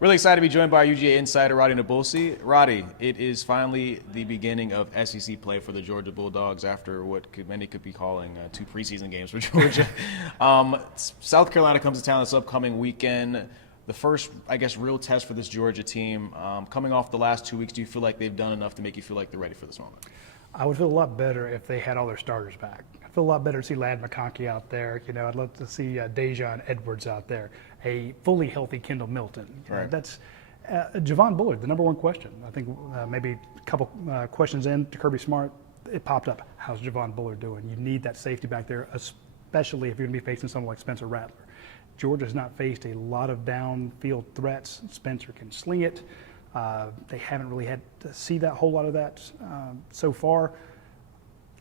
Really excited to be joined by our UGA insider, Radi Nabulsi. Radi, it is finally the beginning of SEC play for the Georgia Bulldogs after many could be calling 2 preseason games for Georgia. South Carolina comes to town this upcoming weekend. The first, I guess, real test for this Georgia team. Coming off the last 2 weeks, do you feel like they've done enough to make you feel like they're ready for this moment? I would feel a lot better if they had all their starters back. I feel a lot better to see Ladd McConkey out there. I'd love to see Dejon Edwards out there. A fully healthy Kendall Milton. Right. That's Javon Bullard, the number one question. I think maybe a couple questions in to Kirby Smart, it popped up. How's Javon Bullard doing? You need that safety back there, especially if you're going to be facing someone like Spencer Rattler. Georgia's not faced a lot of downfield threats. Spencer can sling it. They haven't really had to see that whole lot of that so far.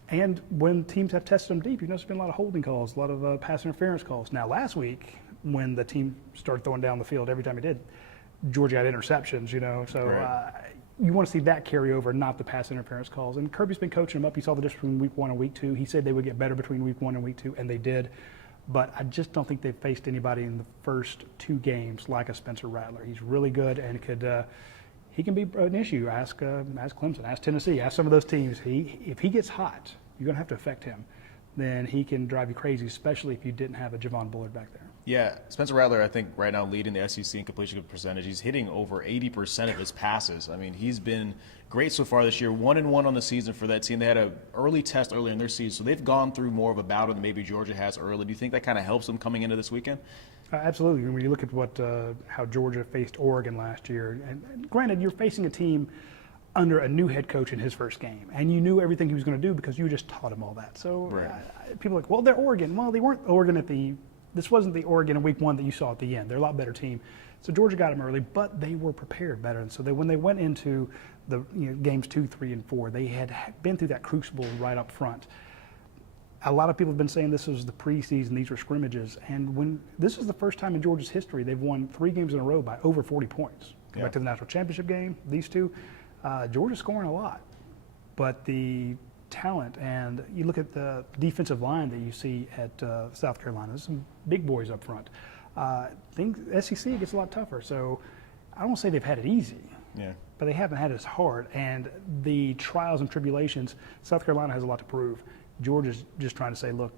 And when teams have tested them deep, there's been a lot of holding calls, a lot of pass interference calls. Now, last week, when the team started throwing down the field every time it did, Georgia had interceptions, so right. You want to see that carry over, not the pass interference calls. And Kirby's been coaching them up. He saw the difference between week 1 and week 2. He said they would get better between week 1 and week 2, and they did. But I just don't think they've faced anybody in the first 2 games like a Spencer Rattler. He's really good and he can be an issue. Ask Clemson, ask Tennessee, ask some of those teams. If he gets hot, you're going to have to affect him. Then he can drive you crazy, especially if you didn't have a Javon Bullard back there. Yeah, Spencer Rattler, I think, right now leading the SEC in completion percentage. He's hitting over 80% of his passes. I mean, he's been great so far this year. 1-1 on the season for that team. They had an early test earlier in their season, so they've gone through more of a battle than maybe Georgia has early. Do you think that kind of helps them coming into this weekend? Absolutely. When you look at how Georgia faced Oregon last year, and granted, you're facing a team under a new head coach in his first game, and you knew everything he was going to do because you just taught him all that. So right. People are like, well, they're Oregon. Well, they weren't Oregon this wasn't the Oregon in week 1 that you saw at the end. They're a lot better team. So Georgia got them early, but they were prepared better. And so when they went into the games 2, 3, and 4, they had been through that crucible right up front. A lot of people have been saying this was the preseason, these were scrimmages. And this is the first time in Georgia's history they've won 3 games in a row by over 40 points. Go back to the national championship game, these 2. Georgia's scoring a lot. But the talent, and you look at the defensive line that you see at South Carolina, there's some big boys up front. SEC gets a lot tougher. So I don't say they've had it easy. Yeah. But they haven't had it as hard. And the trials and tribulations, South Carolina has a lot to prove. Georgia's just trying to say, look,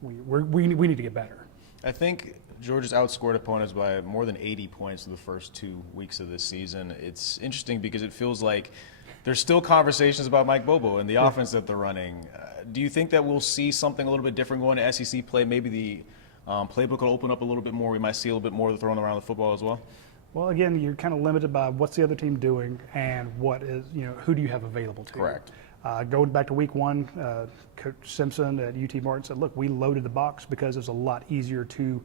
we need to get better. I think Georgia's outscored opponents by more than 80 points in the first 2 weeks of this season. It's interesting because it feels like there's still conversations about Mike Bobo and the offense that they're running. Do you think that we'll see something a little bit different going to SEC play? Maybe the playbook will open up a little bit more. We might see a little bit more of the throwing around the football as well? Well, again, you're kind of limited by what's the other team doing and who do you have available to. Correct. Going back to week 1, Coach Simpson at UT Martin said, look, we loaded the box because it was a lot easier to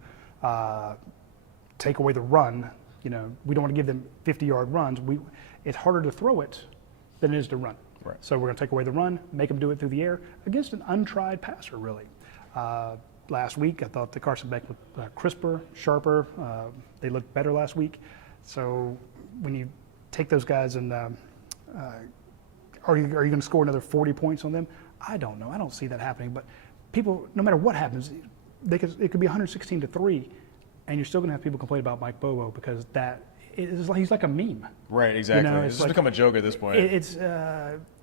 take away the run. We don't want to give them 50-yard runs. It's harder to throw it than it is to run. Right. So we're going to take away the run, make them do it through the air against an untried passer, really. Last week, I thought the Carson Beck looked crisper, sharper. They looked better last week. So when you take those guys and are you going to score another 40 points on them? I don't know. I don't see that happening. But people, no matter what happens, it could be 116-3, and you're still going to have people complain about Mike Bobo because he's like a meme. Right, exactly. It's just become a joke at this point.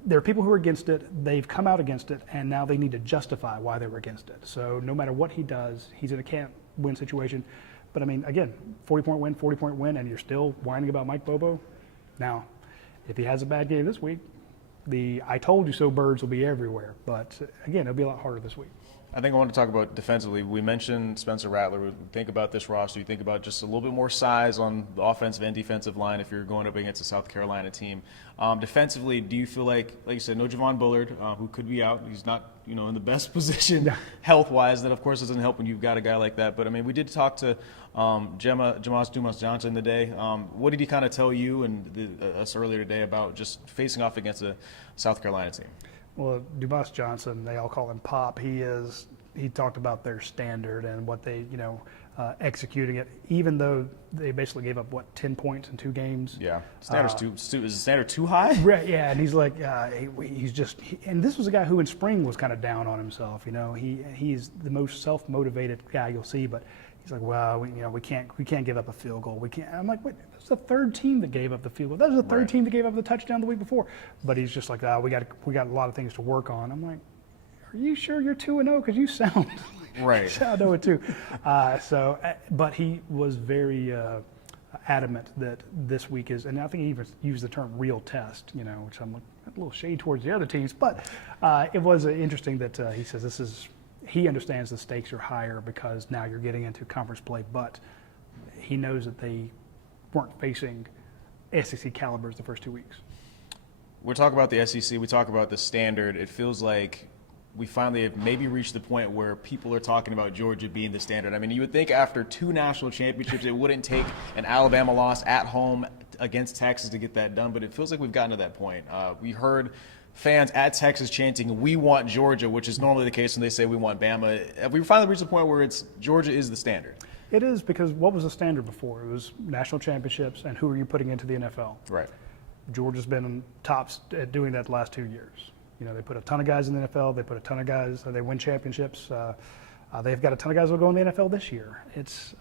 There are people who are against it. They've come out against it, and now they need to justify why they were against it. So no matter what he does, he's in a can't-win situation. But, I mean, again, 40-point win, and you're still whining about Mike Bobo. Now, if he has a bad game this week, the I told you so birds will be everywhere. But, again, it'll be a lot harder this week. I think I want to talk about defensively. We mentioned Spencer Rattler. We think about this roster. You think about just a little bit more size on the offensive and defensive line if you're going up against a South Carolina team. Defensively, do you feel like you said, no Javon Bullard, who could be out. He's not, in the best position health-wise. That, of course, doesn't help when you've got a guy like that. But, I mean, we did talk to Jamas Dumas-Johnson today. What did he kind of tell you and us earlier today about just facing off against a South Carolina team? Well, Dumas Johnson, they all call him Pop. He talked about their standard and what they, executing it, even though they basically gave up, 10 points in 2 games. Yeah. Is the standard too high? Right, yeah, and he's like, and this was a guy who in spring was kind of down on himself, he's the most self-motivated guy you'll see, but He's like, well, we can't give up a field goal. We can't. I'm like, wait, that's the third team that gave up the field goal. That was the third team that gave up the touchdown the week before. But he's just like, we got a lot of things to work on. I'm like, are you sure you're 2-0? Because you sound right. You sound 0-2. But he was very adamant that this week is, and I think he even used the term real test, which I'm like, a little shade towards the other teams. But it was interesting that he says he understands the stakes are higher because now you're getting into conference play, but he knows that they weren't facing SEC calibers the first 2 weeks. We're talking about the SEC. We talk about the standard. It feels like we finally have maybe reached the point where people are talking about Georgia being the standard. I mean, you would think after 2 national championships, it wouldn't take an Alabama loss at home against Texas to get that done, but it feels like we've gotten to that point. We heard fans at Texas chanting, "We want Georgia," which is normally the case when they say we want Bama. Have we finally reached the point where it's Georgia is the standard? It is, because what was the standard before? It was national championships, and who are you putting into the NFL? Right. Georgia's been tops at doing that the last 2 years. They put a ton of guys in the NFL. They put a ton of guys. They win championships. They've got a ton of guys who will go in the NFL this year. It's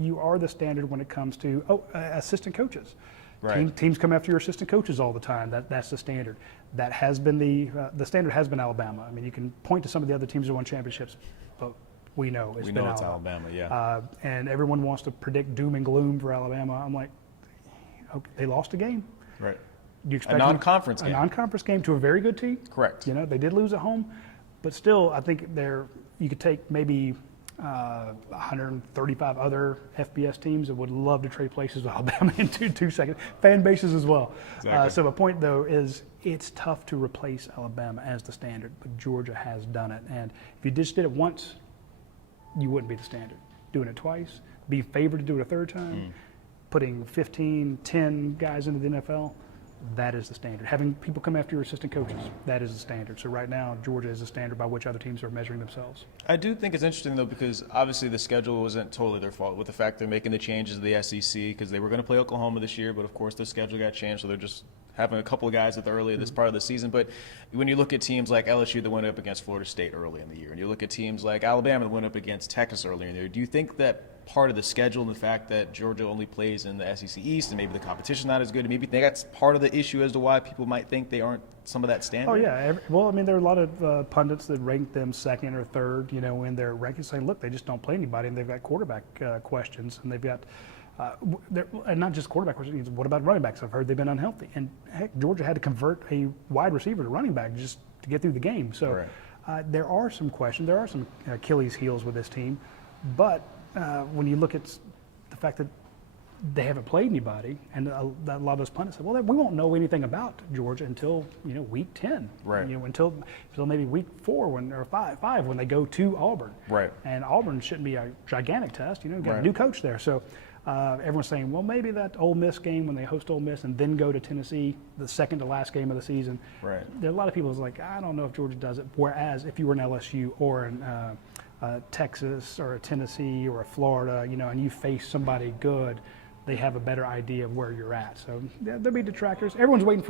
you are the standard when it comes to assistant coaches. Right. Teams come after your assistant coaches all the time. That's the standard. That has been the standard has been Alabama. I mean, you can point to some of the other teams who won championships, but we know it's Alabama. Yeah. And everyone wants to predict doom and gloom for Alabama. I'm like, okay, they lost a game. Right. You expect a non-conference game. A non-conference game to a very good team. Correct. They did lose at home, but still, I think you could take maybe 135 other FBS teams that would love to trade places with Alabama in two seconds. Fan bases as well. Exactly. So the point, though, is it's tough to replace Alabama as the standard, but Georgia has done it. And if you just did it once, you wouldn't be the standard. Doing it twice, be favored to do it a third time, putting 15, 10 guys into the NFL, that is the standard. Having people come after your assistant coaches, that is the standard. So right now, Georgia is the standard by which other teams are measuring themselves. I do think it's interesting, though, because obviously the schedule wasn't totally their fault with the fact they're making the changes to the SEC because they were going to play Oklahoma this year, but of course the schedule got changed, so they're just having a couple of guys at the early this part of the season. But when you look at teams like LSU that went up against Florida State early in the year, and you look at teams like Alabama that went up against Texas earlier in the year, do you think that part of the schedule and the fact that Georgia only plays in the SEC East and maybe the competition not as good, maybe that's part of the issue as to why people might think they aren't some of that standard? Oh, yeah. There are a lot of pundits that rank them second or third, in their rankings, saying, look, they just don't play anybody, and they've got quarterback questions, and they've got and not just quarterback questions. What about running backs? I've heard they've been unhealthy. And, heck, Georgia had to convert a wide receiver to running back just to get through the game. So there are some questions. There are some Achilles heels with this team. But when you look at the fact that they haven't played anybody, and a lot of those pundits say, well, we won't know anything about Georgia until week 10, right? Until maybe week 4 or 5 when they go to Auburn, right? And Auburn shouldn't be a gigantic test, got a new coach there, so everyone's saying, well, maybe that Ole Miss game when they host Ole Miss and then go to Tennessee, the second to last game of the season, right? There are a lot of people who's like, I don't know if Georgia does it. Whereas if you were an LSU or an Texas or a Tennessee or a Florida, and you face somebody good, they have a better idea of where you're at. So there'll be detractors. Everyone's waiting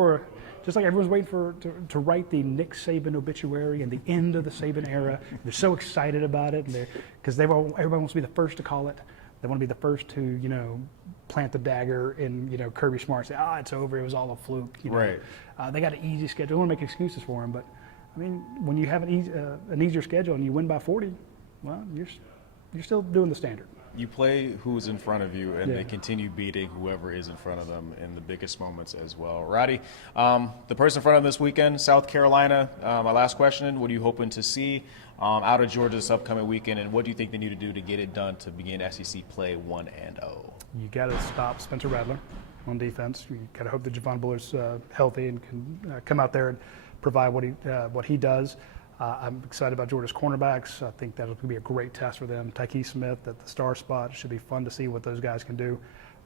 just like everyone's waiting to write the Nick Saban obituary and the end of the Saban era. They're so excited about it, because everybody wants to be the first to call it. They want to be the first to, plant the dagger in, Kirby Smart, say, it's over, it was all a fluke. Right. They got an easy schedule. I don't want to make excuses for them, but I mean, when you have an easier schedule and you win by 40, well, you're still doing the standard. You play who's in front of you, and they continue beating whoever is in front of them in the biggest moments as well. Radi, the person in front of them this weekend, South Carolina. My last question, what are you hoping to see out of Georgia this upcoming weekend, and what do you think they need to do to get it done to begin SEC play 1-0? You got to stop Spencer Rattler on defense. You got to hope that Javon Buller's healthy and can come out there and provide what he does. I'm excited about Georgia's cornerbacks. I think that'll be a great test for them. Tyke Smith at the star spot. It should be fun to see what those guys can do.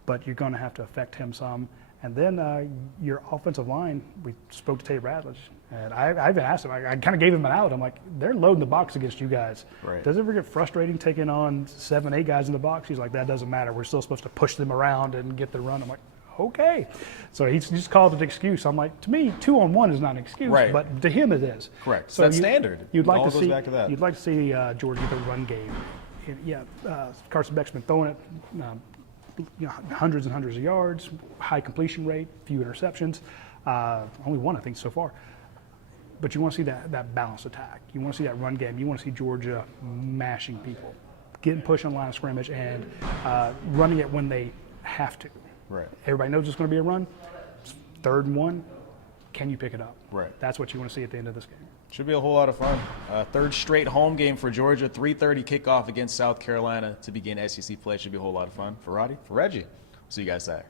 But you're going to have to affect him some. And then your offensive line, we spoke to Tate Ratledge, and I even asked him, I kind of gave him an out. I'm like, they're loading the box against you guys. Right. Does it ever get frustrating taking on 7, 8 guys in the box? He's like, that doesn't matter. We're still supposed to push them around and get the run. I'm like, okay. So he's just called it an excuse. I'm like, to me, 2-on-1 is not an excuse, but to him it is. Correct. So that's standard. You'd like all to goes see back to that. You'd like to see Georgia get the run game Carson Beck's been throwing it hundreds and hundreds of yards, high completion rate, few interceptions, only one I think so far. But you want to see that balanced attack. You want to see that run game. You want to see Georgia mashing people, getting pushed on the line of scrimmage, and running it when they have to. Right. Everybody knows it's going to be a run. It's 3rd and 1. Can you pick it up? Right. That's what you want to see at the end of this game. Should be a whole lot of fun. 3rd straight home game for Georgia. 3:30 kickoff against South Carolina to begin SEC play. Should be a whole lot of fun. For Radi, for Reggie. See you guys there.